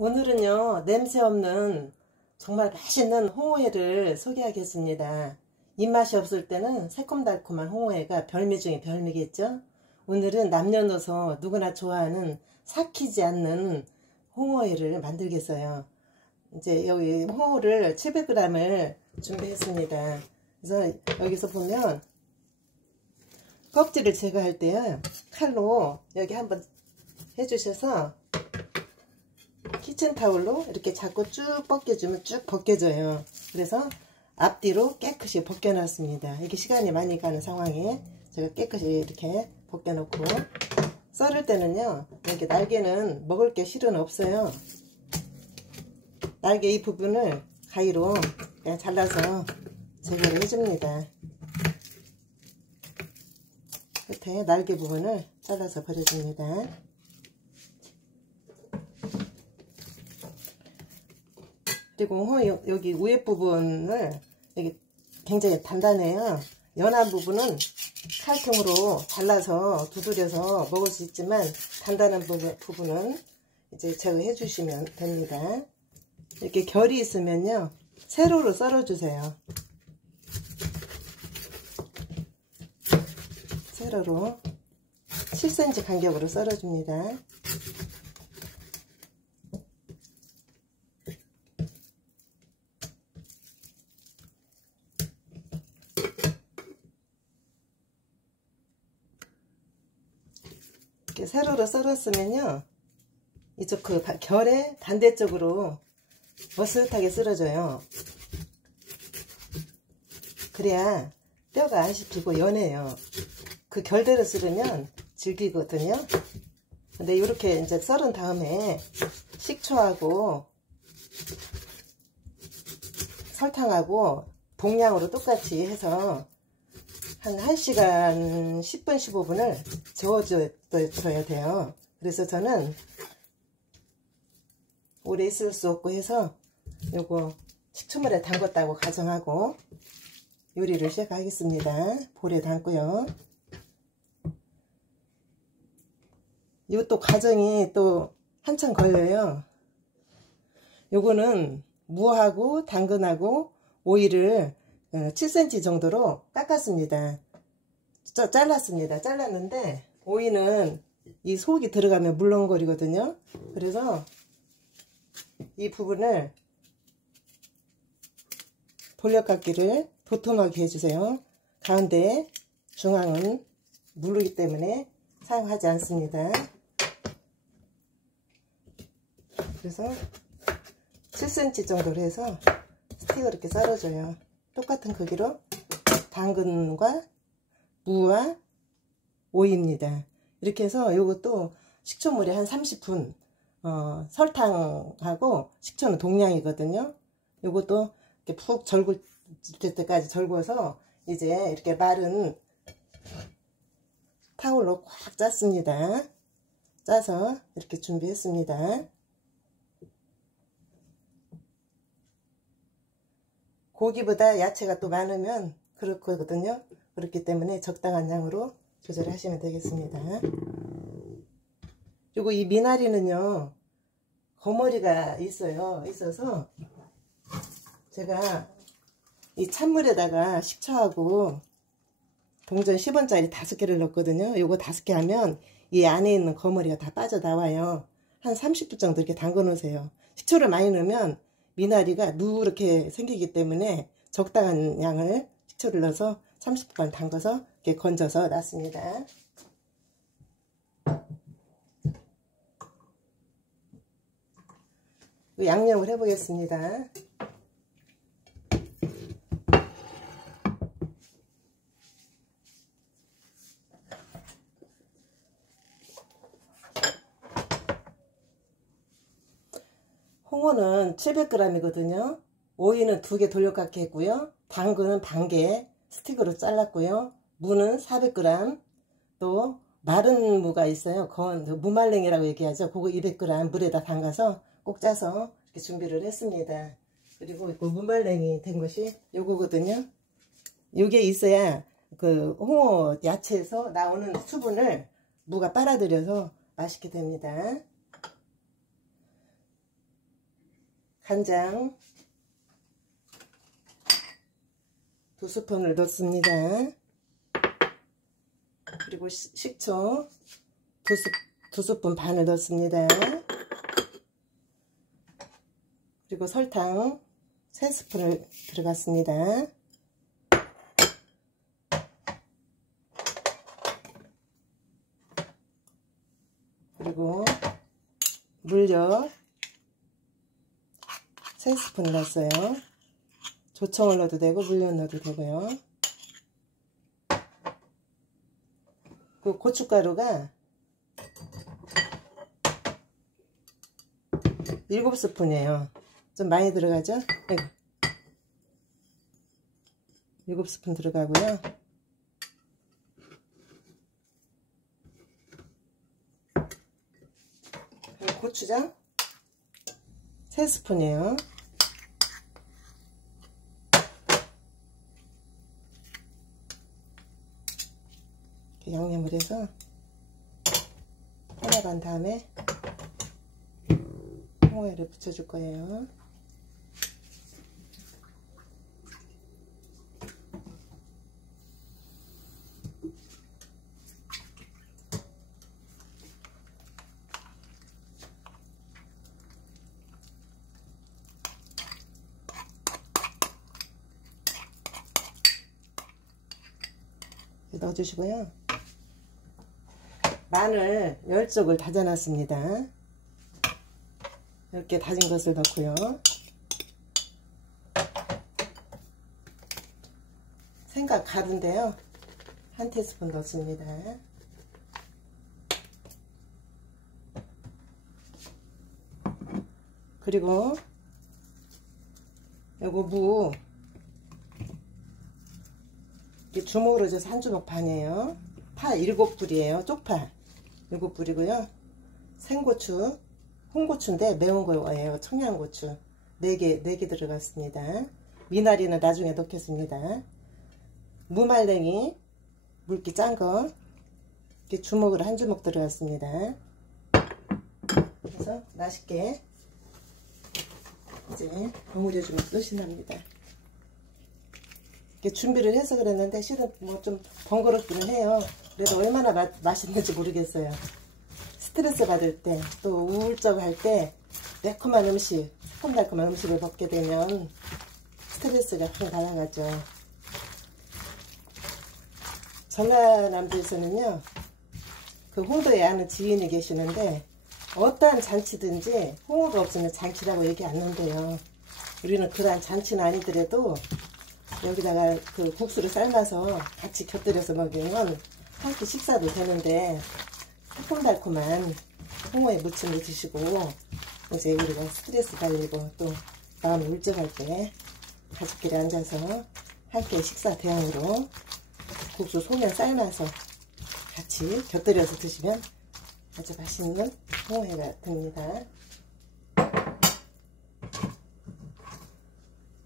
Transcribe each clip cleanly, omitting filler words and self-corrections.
오늘은요, 냄새 없는 정말 맛있는 홍어회를 소개하겠습니다. 입맛이 없을 때는 새콤달콤한 홍어회가 별미 중에 별미겠죠? 오늘은 남녀노소 누구나 좋아하는 삭히지 않는 홍어회를 만들겠어요. 이제 여기 홍어를 700g을 준비했습니다. 그래서 여기서 보면 껍질을 제거할 때요, 칼로 여기 한번 해주셔서 키친타올로 이렇게 자꾸 쭉 벗겨주면 쭉 벗겨져요. 그래서 앞뒤로 깨끗이 벗겨놨습니다. 이게 시간이 많이 가는 상황에 제가 깨끗이 이렇게 벗겨놓고, 썰을 때는요, 이렇게 날개는 먹을 게 실은 없어요. 날개 이 부분을 가위로 그냥 잘라서 제거를 해줍니다. 끝에 날개 부분을 잘라서 버려줍니다. 그리고 여기 위에 부분을, 여기 굉장히 단단해요. 연한 부분은 칼통으로 잘라서 두드려서 먹을 수 있지만, 단단한 부분은 이제 제거해 주시면 됩니다. 이렇게 결이 있으면요, 세로로 썰어 주세요. 세로로 7cm 간격으로 썰어 줍니다. 이렇게 세로로 썰었으면요, 이쪽 그 결의 반대쪽으로 머쓱하게 썰어줘요. 그래야 뼈가 안 씹히고 연해요. 그 결대로 썰으면 질기거든요. 근데 이렇게 이제 썰은 다음에 식초하고 설탕하고 동량으로 똑같이 해서 한 1시간 10분 15분을 저어줘야 돼요. 그래서 저는 오래 있을 수 없고 해서 요거 식초물에 담궜다고 가정하고 요리를 시작하겠습니다. 볼에 담고요. 이것도 과정이 또 한참 걸려요. 요거는 무하고 당근하고 오이를 7cm 정도로 깎았습니다. 잘랐습니다. 잘랐는데 오이는 이 속이 들어가면 물렁거리거든요. 그래서 이 부분을 돌려깎기를 도톰하게 해주세요. 가운데 중앙은 누르기 때문에 사용하지 않습니다. 그래서 7cm 정도로 해서 스틱을 이렇게 썰어줘요. 똑같은 크기로 당근과 무와 오이입니다. 이렇게 해서 이것도 식초물에 한 30분, 설탕하고 식초는 동량이거든요. 이것도 이렇게 푹 절굴 때까지 절궈서 이제 이렇게 마른 타올로 꽉 짰습니다. 짜서 이렇게 준비했습니다. 고기보다 야채가 또 많으면 그렇거든요. 그렇기 때문에 적당한 양으로 조절하시면 되겠습니다. 그리고 이 미나리는요, 거머리가 있어서 제가 이 찬물에다가 식초하고 동전 10원짜리 5개를 넣었거든요. 요거 5개 하면 이 안에 있는 거머리가 다 빠져나와요. 한 30분 정도 이렇게 담궈 놓으세요. 식초를 많이 넣으면 미나리가 누렇게 생기기 때문에 적당한 양을 식초를 넣어서 30분 담궈서 이렇게 건져서 놨습니다. 양념을 해보겠습니다. 홍어는 700g이거든요. 오이는 2개 돌려깎기 했고요. 당근은 반개 스틱으로 잘랐고요. 무는 400g, 또 마른 무가 있어요. 그건 무말랭이라고 얘기하죠. 그거 200g 물에다 담가서 꼭 짜서 이렇게 준비를 했습니다. 그리고 그 무말랭이 된 것이 요거거든요. 요게 있어야 그 홍어 야채에서 나오는 수분을 무가 빨아들여서 맛있게 됩니다. 간장 2스푼을 넣습니다. 그리고 식초 2스푼 반을 넣습니다. 그리고 설탕 3스푼을 들어갔습니다. 그리고 물엿 3스푼 넣었어요. 조청을 넣어도 되고 물엿 넣어도 되고요. 그 고춧가루가 7스푼이에요. 좀 많이 들어가죠? 7스푼 들어가고요. 그리고 고추장 3스푼이에요. 이렇게 양념을 해서 해나간 다음에 홍어를 붙여줄 거예요. 넣어주시고요. 마늘 10쪽을 다져놨습니다. 이렇게 다진 것을 넣고요. 생강 가루인데요. 1티스푼 넣습니다. 그리고 요거 무 주먹으로 져서 한 주먹 반이에요. 파 7불이에요. 쪽파 7불이고요. 생고추, 홍고추인데 매운 거예요. 청양고추 4개 들어갔습니다. 미나리는 나중에 넣겠습니다. 무말랭이 물기 짠 거 이렇게 주먹으로 한 주먹 들어갔습니다. 그래서 맛있게 이제 버무려 주면 끝이 납니다. 이렇게 준비를 해서 그랬는데 실은 뭐 좀 번거롭기는 해요. 그래도 얼마나 맛있는지 모르겠어요. 스트레스 받을 때 또 우울증 할 때 매콤한 음식, 새콤달콤한 음식을 먹게 되면 스트레스가 확 날아가죠. 전라남도에서는요, 그 홍도에 아는 지인이 계시는데 어떠한 잔치든지 홍어가 없으면 잔치라고 얘기 안 한대요. 우리는 그러한 잔치는 아니더라도 여기다가 그 국수를 삶아서 같이 곁들여서 먹으면 한 끼 식사도 되는데 새콤달콤한 홍어에 무침을 드시고 이제 우리가 스트레스 달리고 또 마음 울적할 때 가족끼리 앉아서 한 끼 식사 대용으로 국수 소면 삶아서 같이 곁들여서 드시면 아주 맛있는 홍어회가 됩니다.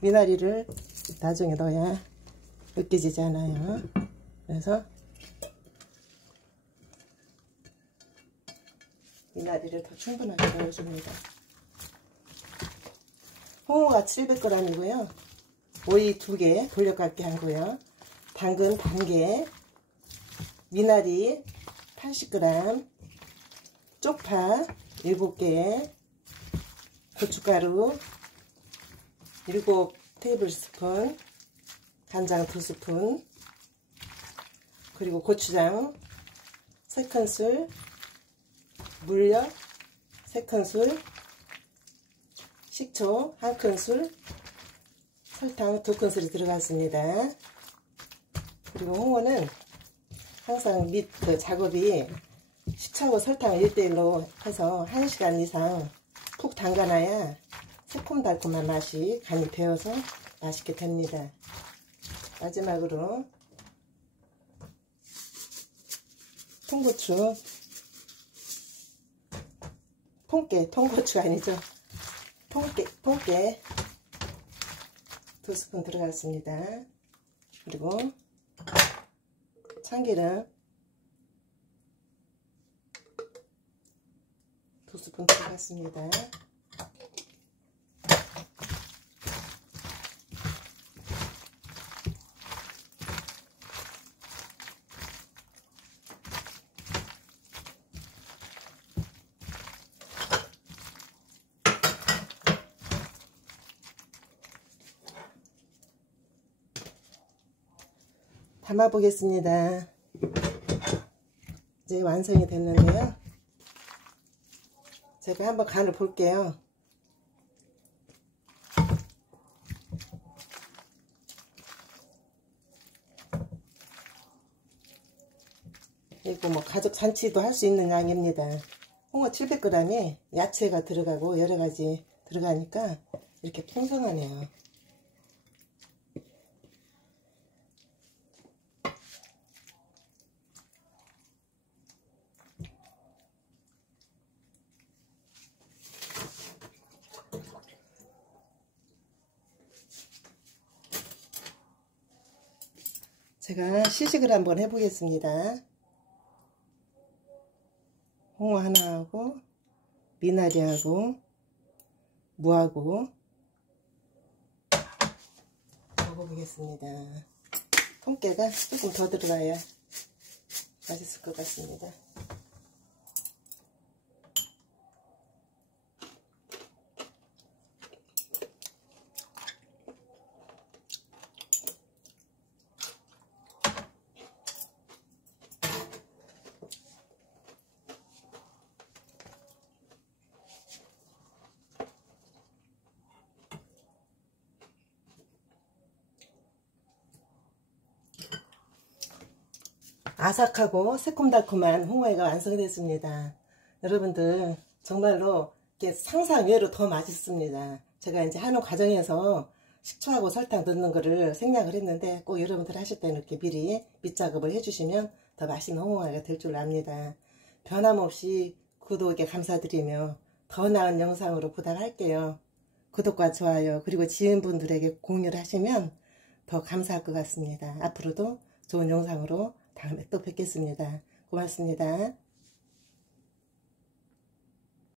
미나리를 나중에 넣어야 으깨지지 않아요. 그래서 미나리를 더 충분하게 넣어줍니다. 홍어가 700g이고요. 오이 2개 돌려깎기 하고요. 당근 반개, 미나리 80g, 쪽파 7개, 고춧가루 7테이블스푼, 간장 2스푼, 그리고 고추장 3큰술, 물엿 3큰술, 식초 1큰술, 설탕 2큰술이 들어갔습니다. 그리고 홍어는 항상 그 작업이 식초하고 설탕을 1대1로 해서 1시간 이상 푹 담가놔야 새콤달콤한 맛이 간이 배어서 맛있게 됩니다. 마지막으로 통고추, 통고추 아니죠. 통깨 2스푼 들어갔습니다. 그리고 참기름 2스푼 들어갔습니다. 담아 보겠습니다. 이제 완성이 됐는데요. 제가 한번 간을 볼게요. 이거 뭐 가족 잔치도 할 수 있는 양입니다. 홍어 700g에 야채가 들어가고 여러가지 들어가니까 이렇게 풍성하네요. 제가 시식을 한번 해보겠습니다. 홍어 하나하고 미나리하고 무하고 먹어보겠습니다. 통깨가 조금 더 들어가야 맛있을 것 같습니다. 아삭하고 새콤달콤한 홍어회가 완성됐습니다. 여러분들 정말로 이렇게 상상 외로 더 맛있습니다. 제가 이제 하는 과정에서 식초하고 설탕 넣는 거를 생략을 했는데 꼭 여러분들 하실 때는 이렇게 미리 밑작업을 해주시면 더 맛있는 홍어회가 될 줄 압니다. 변함없이 구독에 감사드리며 더 나은 영상으로 부탁할게요. 구독과 좋아요 그리고 지인분들에게 공유를 하시면 더 감사할 것 같습니다. 앞으로도 좋은 영상으로 다음에 또 뵙겠습니다. 고맙습니다.